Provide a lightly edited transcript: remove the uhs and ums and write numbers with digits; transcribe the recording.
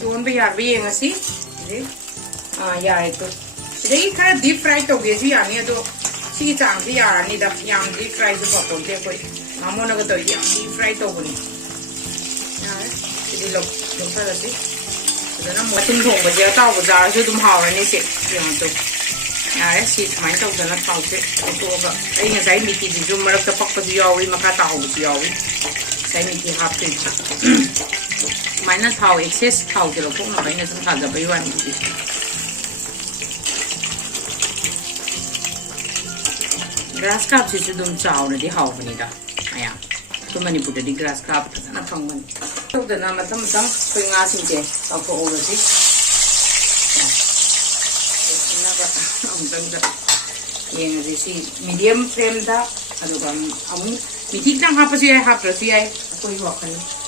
ꯇꯣꯟꯕ ꯌꯥꯔꯕ ꯌꯦꯡꯉꯁꯤ ꯌꯥꯔꯦ ꯇꯣ ꯁꯤꯗꯒꯤ ꯈꯔ ꯗꯤꯞ ꯐ꯭ꯔꯥꯏ ꯇꯧꯒꯦꯁꯨ ꯌꯥꯅꯤ ꯑꯗꯣ ꯁꯤꯒꯤ ꯆꯥꯡꯁꯤ ꯌꯥꯔꯅꯤꯗ ꯌꯥꯝ ꯗꯤꯞ ꯐ꯭ꯔꯥꯏꯁꯨ ꯄꯥꯄꯣꯟꯁꯦ ꯑꯩꯈꯣꯏ ꯉꯥꯃꯣꯅꯒ ꯇꯧꯔꯤꯁꯦ ꯌꯥꯝ ꯗꯤꯞ ꯐ꯭ꯔꯥꯏ ꯇꯧꯕꯅꯤ ꯌꯥꯔꯦ ꯁꯤꯗꯤ ꯂꯧꯊꯔꯁꯤ ꯐꯖꯅ ꯃꯆꯤꯟ ꯊꯣꯡꯕꯁꯦ ꯑꯇꯥꯎꯕ ꯆꯥꯔꯁꯨ ꯑꯗꯨꯝ ꯍꯥꯎꯔꯅꯤ ꯁꯤ ꯌꯦꯡꯉꯣ ꯌꯥꯔꯦ ꯁꯤ ꯁꯨꯃꯥꯏꯅ ꯇꯧꯗꯅ ꯊꯥꯎꯁꯦ ꯂꯧꯊꯣꯛꯑꯒ ꯑꯩ ꯉꯁꯥꯏ ꯃꯤꯊꯤꯁꯤꯁꯨ ꯃꯔꯛꯇ ꯄꯛꯄꯁꯨ ꯌꯥꯎꯏ ꯃꯈꯥ ꯇꯥꯍꯧꯕꯁꯨ ꯌꯥꯎꯏ ꯉꯁꯥꯏ ꯃꯤꯊꯤ ꯍꯥꯞꯇꯣꯏꯅꯤ ꯁꯨꯃꯥꯏꯅ ꯊꯥꯎ ꯑꯦꯛꯁꯦꯁ ꯊꯥꯎꯁꯦ ꯂꯧꯊꯣꯛꯅꯕ ꯑꯩꯅ ꯁꯨꯝ ꯊꯥꯖꯕꯩ ꯋꯥꯅꯤꯗꯤ ꯒ꯭ꯔꯥꯁ ꯀꯥꯞꯁꯤꯁꯨ ꯑꯗꯨꯝ ꯆꯥꯎꯔꯗꯤ ꯍꯥꯎꯕꯅꯤꯗ ꯃꯌꯥꯝ ꯑꯩꯈꯣꯏ ꯃꯅꯤꯄꯨꯔꯗꯗꯤ ꯒ꯭ꯔꯥꯁ ꯀꯥꯞ ꯐꯖꯅ ꯐꯪꯕꯅꯤ ꯇꯧꯗꯅ ꯃꯊꯪ ꯑꯩꯈꯣꯏ ꯉꯥꯁꯤꯡꯁꯦ ꯇꯥꯎꯊꯣꯛꯍꯧꯔꯁꯤ ꯑꯃꯨꯛꯇꯪꯗ ꯌꯦꯡꯉꯁꯤ ꯁꯤ ꯃꯤꯗꯤꯌꯝ ꯐ꯭ꯂꯦꯝꯗ ꯑꯗꯨꯒ ꯑꯃꯨꯛ ꯃꯤꯊꯤ ꯈꯤꯇꯪ ꯍꯥꯞꯄꯁꯨ ꯌꯥꯏ ꯍꯥꯞꯇ꯭ꯔꯁꯨ ꯌꯥꯏ ꯑꯩꯈꯣꯏꯒꯤ ꯋꯥꯈꯜꯅꯤ